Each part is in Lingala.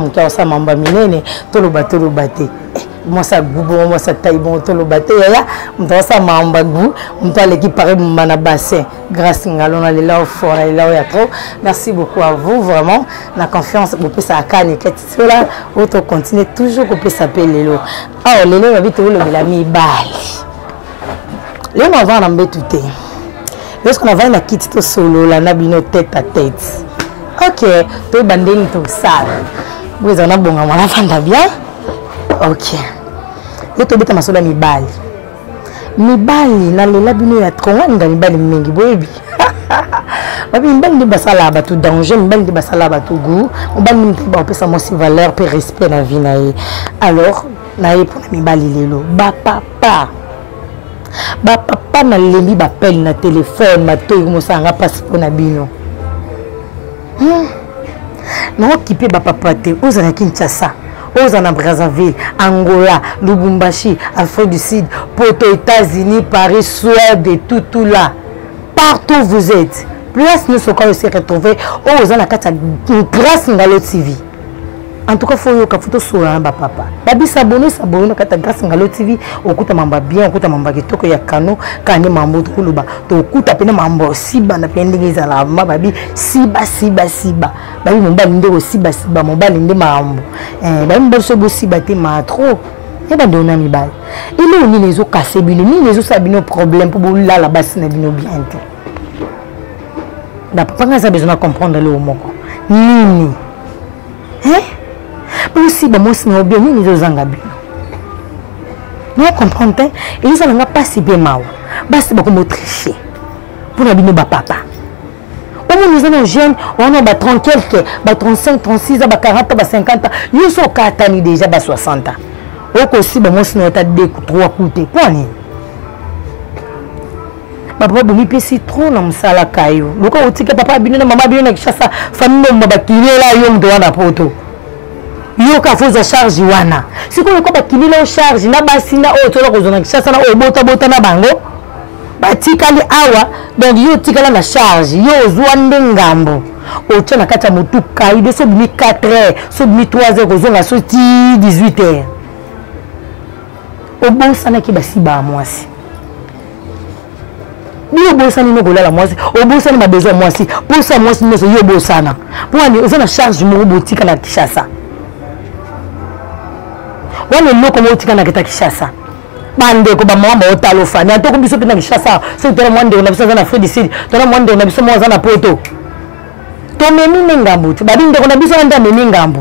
Mkia sa mamba minene tolo bate moi ça gubo moi ça taille bon tolo bate ya mto sa mamba gu mto aleki pare mana bassin grâce ngalona lela au fort lela ya trop. Merci beaucoup à vous vraiment la confiance vous peut ça kane cela auto continuer toujours qu'on peut s'appeler lelo ah lelo va vite le mi bali le on va en tout lorsqu'on a la kit to solo la nabino tête à tête. OK to bandeni to ça. Vous en avez bon à la fin bien. OK. Je te dis ma sola mi bali na le labino ya tronga mi bali mingi boyebi. Babi mbali de basala ba tout danger, mbali de basala ba tout goût, mbali mi ba pesa mo si valeur pe respect na vie na ye. Alors na ye pour mi bali lelo ba papa na leli ba pelle na téléphone ma to mo sanga passe pour na bino. Non occupé ba papa te ozana Kinshasa ozana Brazzaville Angola Lubumbashi Afrique du Sud Porto États-Unis Paris Suède et tout là partout où vous êtes plus nous sommes quand se retrouver ozana kata grâce ngalo TV. En tout cas faut yo ka photo sur ba papa babi s'abonner na kata grâce ngalo TV okuta mamba bien okuta mamba kitoko ya kano kane mambo tuluba to okuta pena mambo siba na pendingi za la babi siba babi mobali ndeko siba mobali nde mambo babi mobali so bo siba te ma trop et ba dona mi bal ile oni lezo casser bino ni lezo sabino problème pour boula la base na bino bien te da papa nga za besoin comprendre le moko nini aussi bah moi c'est bien ni les angabino nous comprenons et ils ont pas si bien mal bah c'est beaucoup tricher pour la bino ba papa au moins nous sommes jeunes on a bah 30 quelques bah 35 36 bah 40 bah 50 ils sont katani déjà bah 60 au aussi bah moi c'est nous t'as deux trois coûter quoi ni papa bomi pesi trop na msala kayo loko otike papa bino na mama bino na kishasa famille mba kilela yo ndo wana poto yo ka foza charge wana siko ko bakilela charge na basina o tola ko zona kishasa na o bota na bango batikali awa donc yo tikala na charge yo zwande ngambo o tshana kata mutu kai de so bimi 4h so bimi 3h ko zonga so ti 18h o bosa na ki basiba mwasi yo bosa ni no la mwasi o bosa ni ma besoin mwasi bosa mwasi no so yo bosa na pour ni o zona charge mo botika na kishasa wana loko mo tika na Kishasa bande ko ba mama otalo fani atoko biso pe na Kishasa so tera mwande na biso na Afrique du Sud tera mwande na biso mo za na poto to memi ngambu ti babi ndeko na biso anda memi ngambu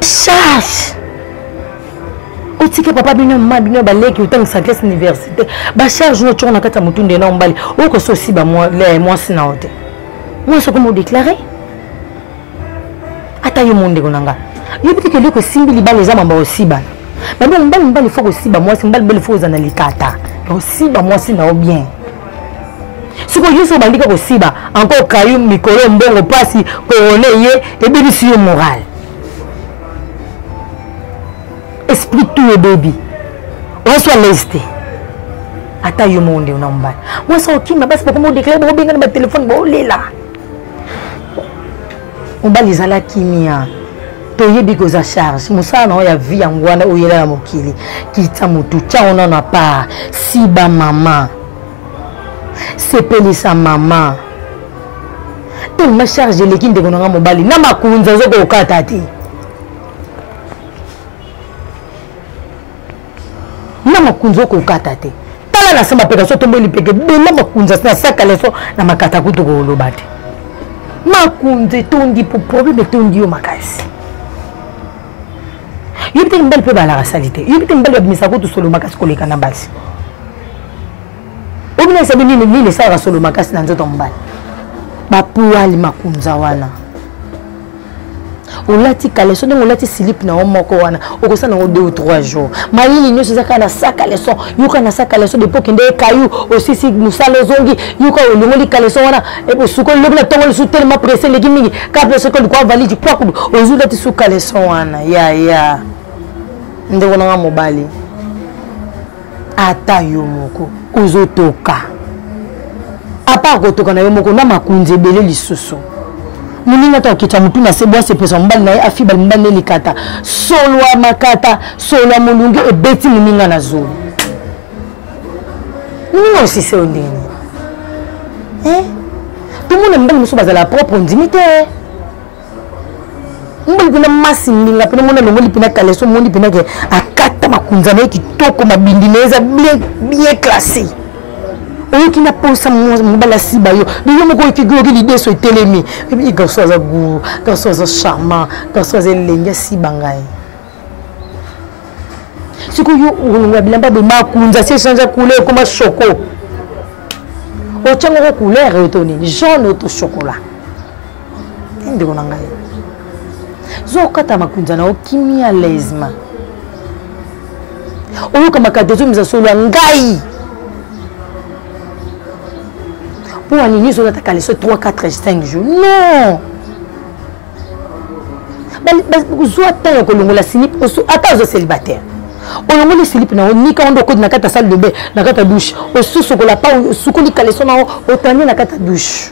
charge otike papa bino mama bino baleki utang sagesse université ba charge no tshona kata mutunde na mbali oko so si ba moi le moi sina ote moi so comme déclarer ata yo monde konanga yo peut-être que le simbi li ba les amamba aussi ba mais bon mbali faut aussi ba moi mbali faut za na likata aussi ba moi si na bien si ko yo so bandika aussi ba encore kayu mikolo mbongo pasi ko one ye e bi si yo moral explique tout le baby on soit lesté ata yo monde on mbali moi so kinga basi ba ko mo déclarer ba benga na téléphone ba olela on ba les ala kimia toyebi koza charge musana oya vie ngwana oyela na mokili kita mutu cha ona na pa siba mama sepelisa mama te ma charge lekinde konanga mobali na makunza zoko okata te na makunza ko okata te tala na sema peka so tombeli peke bela makunza na saka leso na makata kutu ko lobate makunza tondi pour problème tondi yo makasi yo peut-être mbali pe bala salité yo peut-être mbali abimisa ko to solo makasi ko leka na basi obina sabi ni sa solo makasi na nzoto mbali ba puali makunza wana olati kaleso ndenge olati slip na omoko wana okosana ngo 2 ou 3 jours malili nyoso zaka na saka leso yuka na saka leso de poke nde kayu osisi musalo zongi yuka olongoli kaleso wana e bosuko lobna tongoli su tellement pressé legi mingi ka pressé ko kwa valide kwa ku ozulati su kaleso wana ya ndeko na mobali ata yo moko ozotoka apa kotoka na yo moko na makunze bele lisusu Muninga to kita mutu na sebo se pesa mbali na afiba mbali likata solo makata solo mulungu e beti muninga na zulu muninga aussi c'est ondeni tout le monde mbali muso bazala propre intimité mbali pina masi ninga pina mona ngoli pina kaleso moni pina ke akata makunza na kitoko mabindineza bien classé. Et qui n'a pas ça, mon si bayo. Mais il y a figure qui l'idée sur télémi. Et puis, garçon a goût, garçon a charmant, garçon a l'enga si bangay. Ce que vous avez pas de marque, vous avez changé couleur comme un choco. Au tient la couleur retournée, jaune au chocolat. Inde on angay. Zokata makunza na okimi à l'aise ma. Oyo kama katezo mzasolo ngai. Pour un ennemi, on a 3, 4, 5 jours. Non! Attends, je célibataire. On a les slip, on a une salle de bain, une douche. On sous ce qu'on n'a pas, sous qu'on a les sons, on a une douche.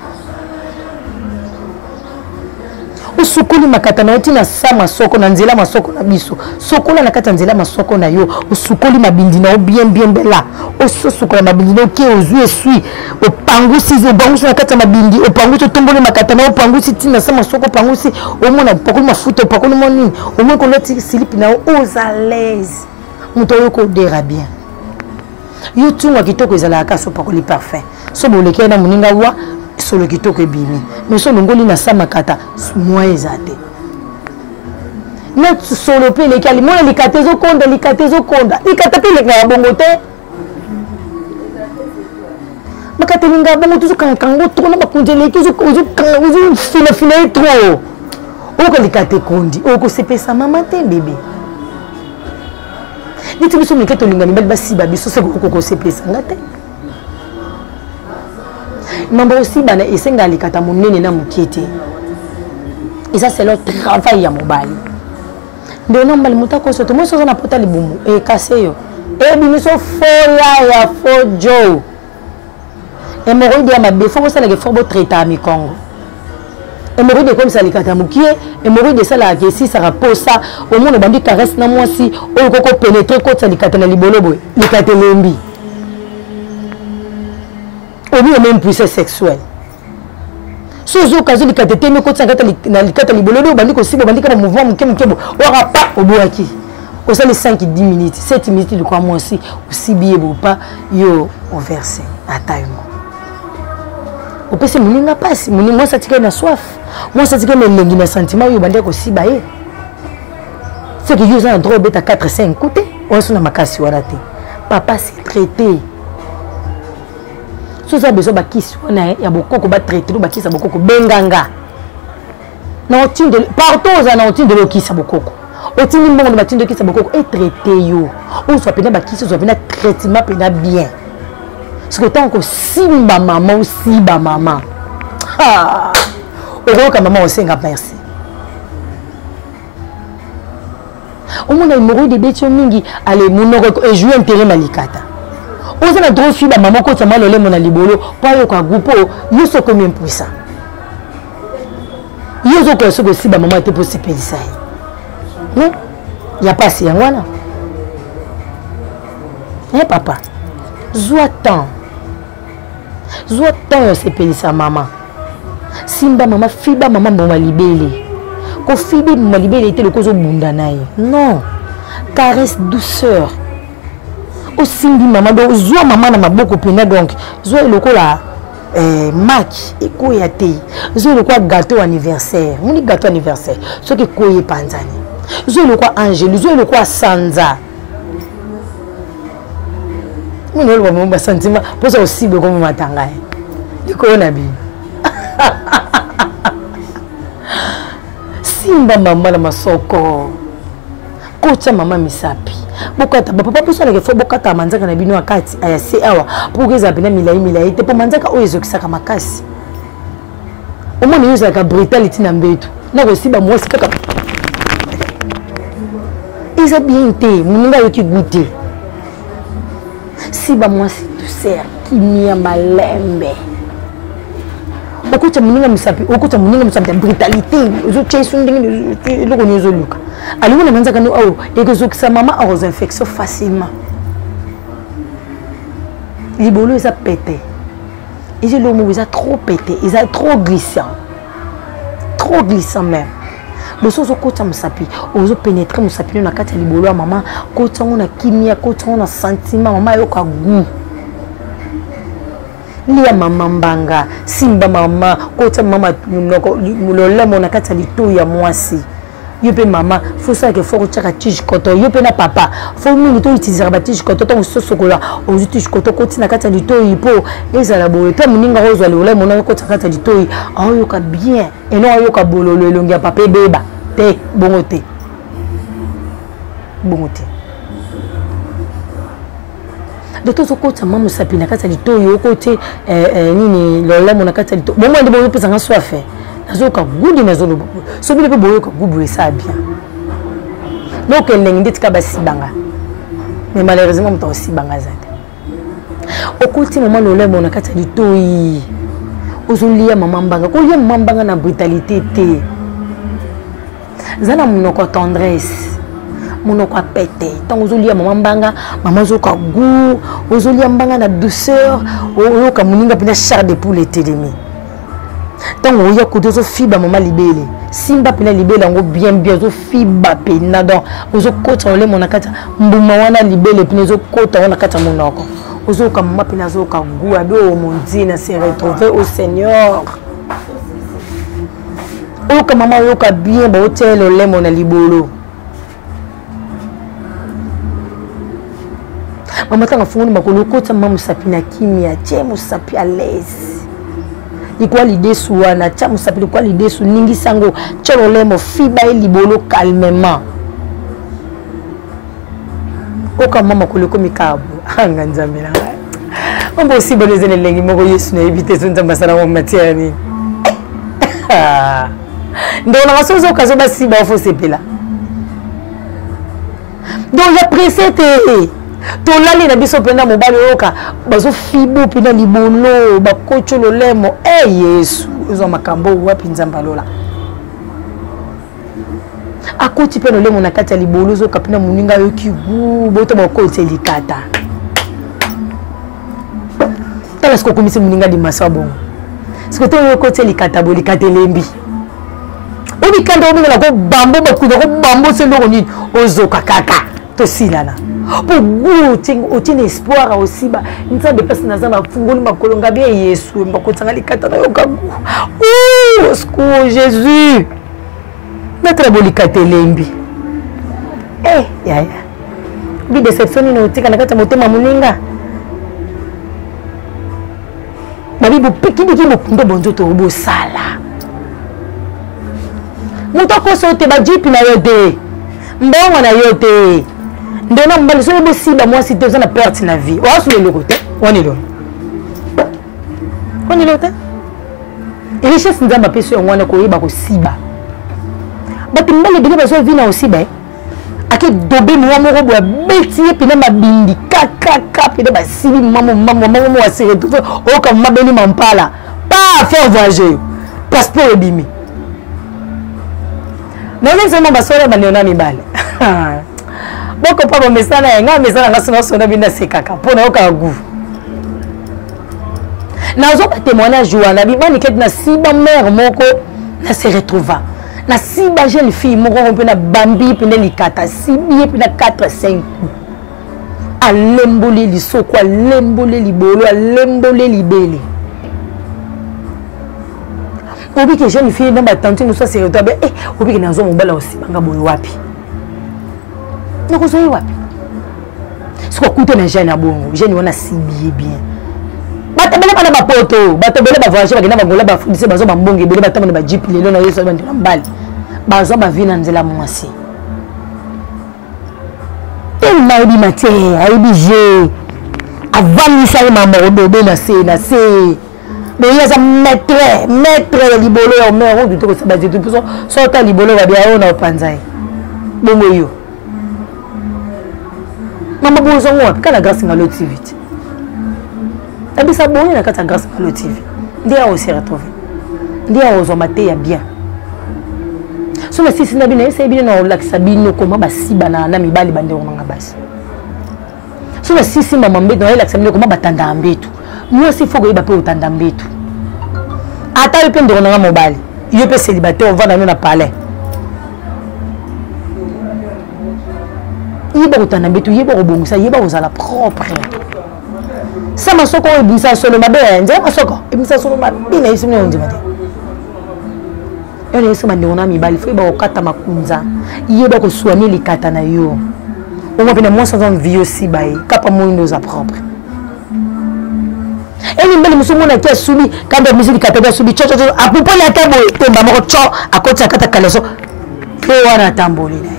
Usukuli makata na oti na sama soko na nzela masoko na biso sokola na kata nzela masoko na yo usukuli mabindi na bien bela osusukola mabindi na ke ozui esui opangusi obangusi na kata mabindi opangusi tombole makata na opangusi tina sama soko opangusi omona pakuli mafuta pakuli moni omona ko loti slip na aux à l'aise muto yo ko dera bien yo tunga kitoko ezala ka so pakuli parfait so boleke na muninga wa solo kitoko ebimi mais so ngoli na samakata moi ezate na solo pe le kali moi likatezo konda likata pe le ka bongo te makate ninga bongo tuzo kango to na bakunjele tuzo fina trop oko likate kondi oko sepesa mama te bébé niti biso miketo lingani bali basi babiso se ko sepesa ngate. Mambo aussi bana esenga likata monene na mukete. Et ça c'est le travail ya mobali. De non bali mutako so to mo so na pota libumu e kase yo. E bimiso fola ya fojo. E mo rodi ya mabe fo ça la fo bo traiter mi Congo. E mo rodi comme ça likata mukie, e mo rodi ça la ke si ça raposa au monde bandi caresse na moi si o koko pénétrer ko ça likata na libolo boy. Likata lembi. Au mieux même puissance sexuelle. Si vous avez occasion de catéter, mais quand vous avez libolo, vous avez aussi un mouvement, vous aura pas au bout qui. Vous avez 5-10 minutes, 7 minutes de quoi moi aussi bien ou pas, yo au verset à taille. Au PC, mon n'a pas, moi ça tire na soif, moi ça tire mes sentiments, yo bandé aussi baé. C'est que vous avez un droit d'être à 4-5 côtés, on se n'a pas cassé raté. Papa s'est traité. Si vous avez besoin de kisi, il y a beaucoup de traiter, il y a beaucoup de benganga. Partout, on a de l'eau qui s'est beaucoup. On a de qui s'est beaucoup et traiter. On soit pénal, on soit pénal traitement pénal bien. Parce que tant que si ma maman ou si ma maman, on voit que maman aussi a merci. On a une mourir de bêtises mingi, allez, mon et jouer intérêt malikata. On a trop fille maman quand ça m'a le mon libolo pas yo ka groupe yo so combien puissant yo so ko so que si maman était possible ça non il y a pas si ngwana papa zoa temps yo se pelisa maman simba maman fiba maman maman libélé ko fibi maman libélé était le cause bunda naye non caresse douceur aussi maman donc zoa maman na maboko pena donc zoa lokola match et koya te zoa lokola gâteau anniversaire mon gâteau anniversaire ce que koye panzani zoa lokola angelu zoa lokola sanza mon le bon sentiment pour ça aussi beaucoup matanga liko na bi simba maman na masoko kocha maman misapi bokata papa pour ça les faut bokata manzaka na bino akati aya se awa pour que ça bina milai te pour manzaka oyo ezokisaka makasi omoni yoza ka brutality na mbetu na ko siba mwasi kaka eza bien te muninga yoki goûter siba mwasi douceur kimia malembe okuta muninga musapi brutalité ozotia sundingi eloko ni ezoluka alingo na manzaka no awo ekozokisa mama aux infections facilement libolo eza pété et le mot est trop pété, il est trop glissant même. Le soso kota musapi, ozo pénétrer musapi na kati ya libolo ya maman, kota on a kimia, kota on a sentiment, maman yoka goût. Lia maman mbanga, simba maman, kota maman munoko, mulola mona kati ya lito ya mwasi. Yope maman, faut ça que faut chaka tige koto, yope na papa, faut mingi to utiliser ba tige koto to soso kola, ozo tige koto koti na kati ya lito ipo, ezala boye, pe muninga rozo le mona kota kati ya lito, ayoka bien, et non ayoka bololo elongi ya papa beba. Bongote. De tout ce côté, maman sapina kata lito yo côté nini lola mona kata lito. Bon moi de boyo pesa ngaso fait. Nazoka gudi nazolo. So bi le boyo ka gubu ça bien. Donc elle n'ingi tika ba sibanga. Mais malheureusement mta aussi banga zate. Au côté maman lola mona kata lito yi. Ozulia maman banga. Ko ye maman banga na brutalité té. Zana monoko tendresse monoko pété tant ozolia maman banga maman zoka goût ozolia mbanga na douceur oyoka muninga pina char de poule telemi tant oya ko zo fiba maman libele simba pina libele ngo bien zo fiba pina donc ozo kota ole monakata mbuma wana libele pina zo kota wana kata monoko ozoka maman pina zoka goût abe o mon Dieu na se retrouver au Seigneur. Oka maman yoka bien ba hotel ole mona libolo. Mama tanga funguni makolo kota maman musapina kimia tie musapi à l'aise. Ikwa l'idée suana tia musapi kwa l'idée su ningi sango tcholole mo fiba e libolo calmement. Oka mama kolo komikabu anga nzamela. Ombo aussi bonezene lengi moko yesu na éviter zonza masana wa matière ni. Donc on a reçu au cas où si bah faut sepela. Donc la pressé to lali na biso pena mobali oka bazo fibo pena libolo ba kocholo lemo yesu ezo makambo wapi nzamba lola. Akoti pena lemo na kati ya libolo zo kapina muninga yoki gu boto ba kote likata. Tala sko komisi muninga di masabo. Sko to kote likata bo likate lembi. Obi kanda obi na ko bambo ba kudo ko bambo se loko ni ozoka kaka to silana pour goûter autant espoir aussi ba nza de personne na za fungoli makolonga bien yesu mbako tsanga likata na yoka oh secours Jésus notre bolikate lembi ya bi deception ni otika na kata motema muninga babi bo pikini ki mopundo bonzo to bo sala. Mutoko sote ba jipi na yote. Mbongo na yote. Ndona mbali so bo siba moi si tozana perte na vie. Wa su le côté. Woni lo. Woni lo te. Richesse nzamba peso ngwana ko yeba ko siba. Bati mbali bine bazo vina aussi ba. Ake dobe mo moko bo beti pina mabindi kaka pina ba sibi maman wa sere tout. O ka mabeli mampala. Pas faire voyager. Passeport bimi. Non seulement basore baniona mibale. Boko pa bomesana nga mesana nga sona binda sekaka pona oka gu. Na zo ba témoignage wana bi mani ket na siba mère moko na se retrouva. Na siba jeune fille moko on na bambi pena likata sibi pena 4-5 alembole lisoko alembole libolo alembole libele. Obi que jeune fille dans ma tante nous soit sérieux ben obi que nazo mobala aussi banga boyo wapi nako zoyi wapi siko kuto na jeune abongo jeune wana sibiye bien batabele bana ba poto batabele ba voyager ba kina ba ngola ba fudise bazo ba mbonge bele batamana ba jeep lelo na yeso ba ndela mbali bazo ba vina nzela mwasi tellement bi matière aibi je avant ça maman odobe na se mais il y a ça maître libolo ya mère du tout ça base tout pour ça ta libolo va bien on a panzai bongo yo mama bozo ngwa kala grâce ngalo TV abisa bongo na kata grâce ngalo TV ndia aussi retrouver ndia ozo mate ya bien so na sisi na bino ese bino na olakisa bino koma basiba na mibali bande onanga basi so na sisi mama mbeto na olakisa bino koma batanda mbeto moi si faut que ba pe otanda mbeto ata yo pe ndeko nanga mobali yo pe célibataire on va na palais yeba otanda mbeto yeba obongisa yeba ozala propre ça masoko ebisa solo mabe nje masoko ebisa solo mabe na isi mwe ondima te yo yeso mande ona mibali fo ba okata makunza yeba ko soigner likata na yo on va venir moi sans envie aussi bae kapa moindo za propre eni mbele musumuna kia subi kamba musique kataba subi cho apupo la tabo temba moko cho akoti akata kaleso pe wana tamboli na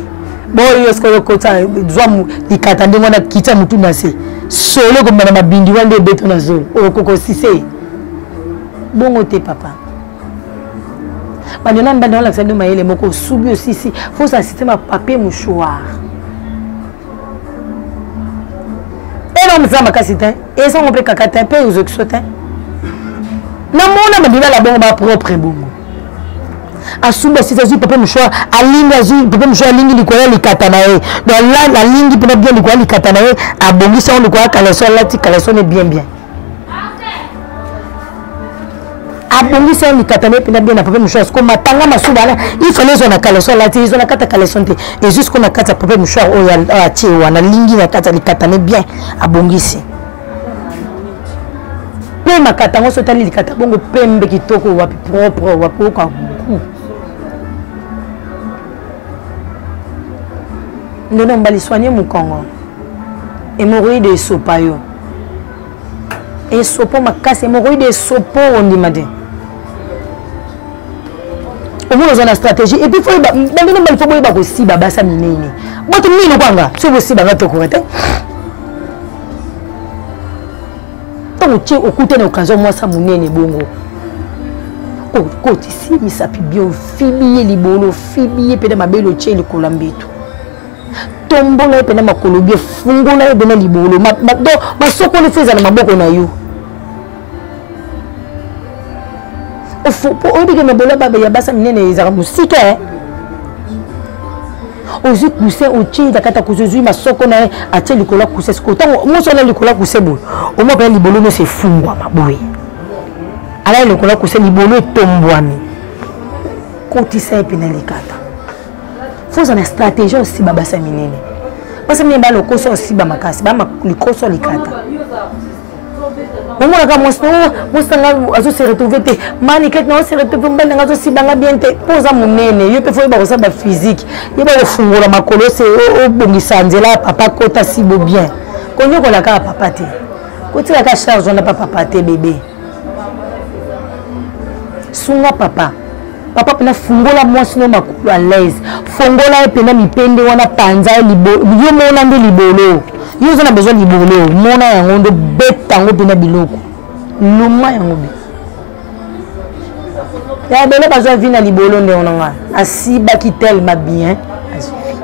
boyo sko kota zwamu likata ndenge wana kita mutu na se solo ko mana mabindi wande beto na zo okoko sise bongo te papa bandona mbanda la sendo mayele moko subi aussi si faut ça système papier mouchoir et non ça makasita et ça on peut kakata pe aux exotin na mona mabila la bongo ba propre bongo asuba si ça papier mouchoir alinga azu papier mouchoir lingi likoya likata na e dans la lingi pe bien likoya likata na e abongisa on likoya kaleso lati kaleso ne bien abongisa on likata na pe bien na papier mouchoir ko matanga masuba la il fallait zona kaleso lati ils ont kata kaleso te et jusqu'on a kata papier mouchoir o ya ti wana lingi na kata likata ne bien abongisi pe makata ngo sotali likata bongo pembe kitoko wapi propre wapi ko nous n'avons pas soigné mon Congo. Hémorroïde de sopayo. Et sopo ma casse hémorroïde de sopo on dit madé. Au moins on a stratégie et puis il faut pas aussi baba ça minene. Bon tu mine kwanga, c'est aussi baba to correct. Tant tu au côté d'occasion moi ça minene bongo. Oh côté ici mi sapi bien fibier libolo fibier pede mabelo tche le kolambeto. Tombola pena makolobi fungola bena libolo ma soko le feza na maboko na yo o bige na bola baba ya basa minene ezaka musika ozi kuse ochi dakata kuzuzu ma soko na atie likola kuse siko tango mo so na likola kuse bo o mo pena libolo no se fungwa maboye ala likola kuse libolo tombwami kotisa pena likata faut une stratégie aussi baba sa minene parce que ni ba lokoso aussi ba makasi ba likoso likata Maman a commencé à se retrouver. Maniquette non se retrouver dans la aussi banga bien te posa munene. Yo pe foi ba ça ba physique. Yo ba fungola makolo se o bongisa nzela papa kota si bo bien. Konyo ko la ka papa te. Koti la ka charge on na papa te bébé. Sunga papa. Papa pena fungola moi sino makolo à l'aise. Fungola pena mipende wana panza libo. Yo mona ndo libolo. Yo a besoin de libolo. Mona yango ndo betango pena biloko. Luma yango be. Ya bele besoin vina libolo nde onanga. Asiba ki tellement bien. Asufi.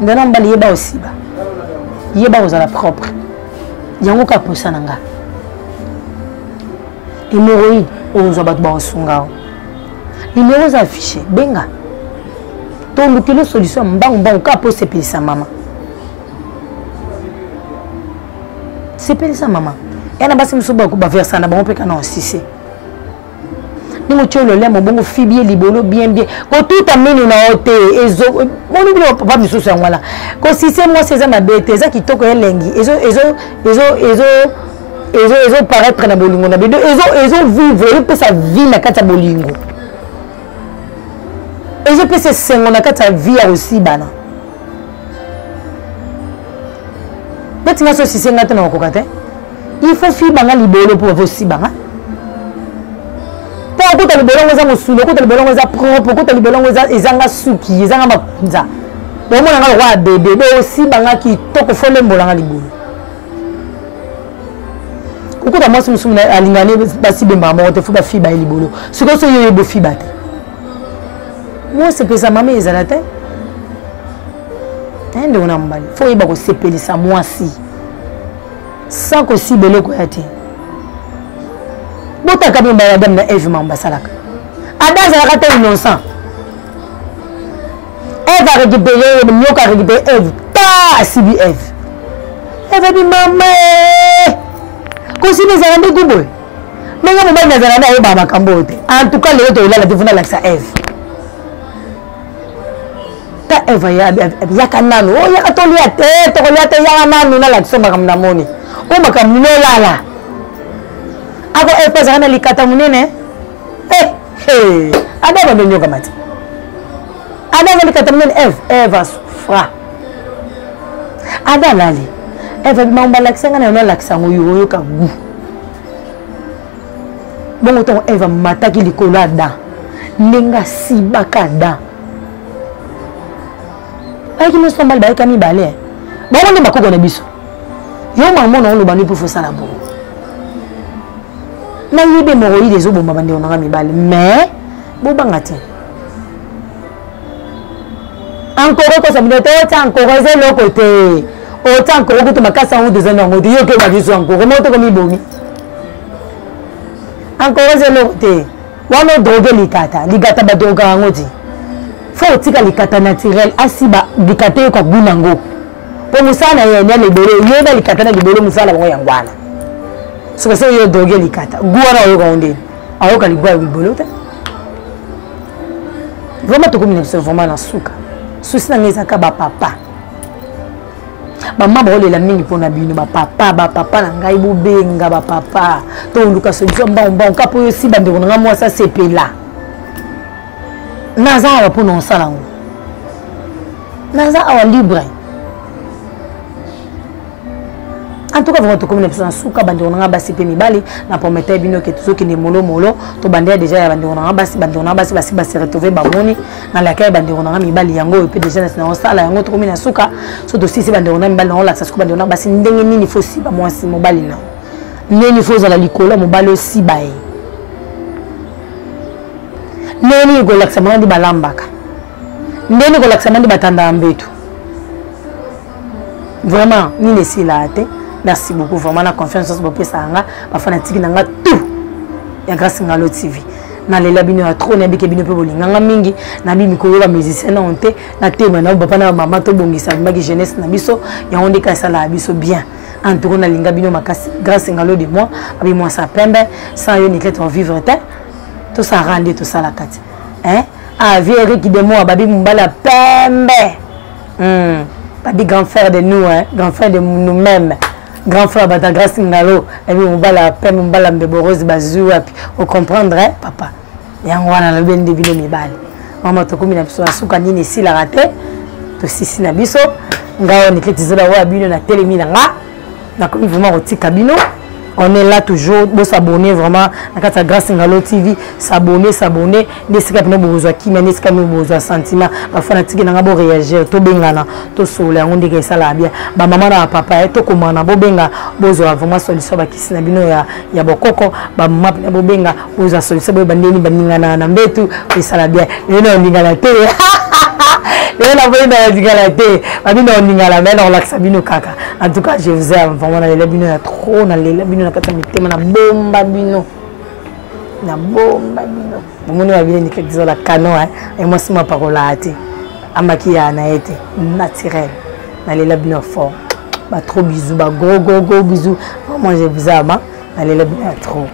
Ndana mbali yeba aussi ba. Yeba ozala propre. Yango ka posa nanga. Hémorroïde ozo bat ba osungao. Numéros affichés, benga. Ton quelle solution mbang ka po sepeli sa maman. Sepeli sa maman. Et na basi muso ba ko ba versa na ba pe kana osisi. Ni mo tsholo le mo bongo fibie libolo bien. Ko tout ameni na ote ezo mo ni bilo papa muso sa ngwala. Ko si c'est moi c'est ma bête, eza kitoko elengi. Ezo paraître na bolingo na bedo. Ezo vivre pe sa vie na kata bolingo. Et je peux se sentir que ta vie aussi bana. Mais tu n'as pas aussi na kokate. Il faut fi banga libolo pour aussi banga. Pour que tu libolo ngoza mosulo, ko tu libolo ngoza propre, ko tu libolo ngoza ezanga suki, ezanga makunza. Bo mona nga wa bébé, bo aussi banga ki toko fole mbolanga libolo. Ko ta mwasi musumu na alingane basi bemba mo te fu ba fi ba libolo. Siko so yo bo fi ba te. Moi c'est que sa maman est à la tête. Il faut y avoir sepeli ça moi si. Sans que si belé quoi été. botaka bimba ya Adam na Eve mamba salaka Adam zalaka te innocent Eve a récupéré nyoka a récupéré Eve ta asibi Eve Eve bi mama kosine zalande dubo menga mobali na zalanda ayeba makambo te en tout cas lelo to ilala defuna laksa Eve ta Eve ya kanano o ya katolia te to kolia te ya nanu na lakso makamna moni o makamno lala ako Eve zana likata munene Adam ndo nyoka mati Adam likata munene Eve fra Adam lali Eve mamba laksa ngana na laksa ngoyo ka gu bongo to Eve mataki likolo Adam ninga sibaka Adam aiki mo sombal ba kami bale bongo ndi makoko na biso yo maman na lo bani pour faire ça la bongo na yebe mo yi des obomba bande on mi bale mais bo bangati encore ko sa binote encore ze lo côté autant encore ko to makasa ou des anongo yo ke ba biso encore mo to ko mi bomi encore ze lo côté wana drogue likata ba droga ngoti faut tika likata naturel asiba likata ko bunango po musana yenya lebele yeba likata na lebele musala ngo yangwana so so yo drogue likata guana yo gonde ayo ka ligwa libolo te vraiment to comme ne vraiment na suka souci na ngeza ka ba papa maman ba olela mingi pona bino ba papa na ngai bo benga ba papa to luka solution bon ka po yo si bande ko nga mo sa sepela naza awa pona osala ngo naza awa libre en tout cas vraiment to comme na suka bande ko nga basi pe mibali na promettre bino ke tuzo ki ne molo to bande déjà ya bande ko nga basi retrouver ba moni na la kay bande ko nga mibali yango pe déjà na osala yango to comme na suka so to sisi bande ko nga mibali na la sa suka bande ko nga basi ndenge nini fo si ba mwasi mobali na neni fo za la likolo mobali aussi bae neni ko laksa mandi balambaka neni ko laksa mandi batanda mbetu vraiment ni ne sila te. Merci beaucoup, vraiment la confiance sur votre sanga, ma fanatique nanga tout. Ya grâce ngalo TV. Na lela bino ya trop na bike bino pe bolinganga mingi, na bi mikolo ba musicien na onte, na tema na papa na mama to bongisa magi jeunesse na biso, ya onde ka sala biso bien. En tout cas na linga bino makasi grâce ngalo de moi, abi moi ça pembe, sans yo niklet on vivre te. Tout ça rende tout ça la kati. Hein? Ah vieux qui de moi babi mbala pembe. Babi grand frère de nous hein, grand frère de nous-mêmes. Grand frère bata grâce ngalo et puis on va la peine on va la mbeboreuse bazu api on comprendrait papa yango wana la bende bino mibali mama to komi na biso asuka nini si la raté to sisi na biso ngao ni ketizela wa bino na telemi na komi vraiment otika bino on est là toujours de s'abonner vraiment à la grâce ngalo TV s'abonner nesika pino bozwa kimia nesika no bozwa sentiment ba fanatique na ngabo réagir to bengana to sola ngo ndike sala bien ba mama na papa to komana bo benga bozwa vraiment solution ba kisina bino ya bokoko ba mama na bo benga bozwa solution bo bandeni baningana na mbetu ko sala bien eno ndingala te ena boina ndingala te babino ndingala mais on laksa bino kaka en tout cas je vous aime vraiment na le bino ya trop na le bino na kata mitema na bomba bino bomoni wa bino ni quelque la canon hein et moi c'est ma parole ati amaki ya na été naturel na le bino fort ba trop bisous ba gros bisous moi je vous aime na le bino trop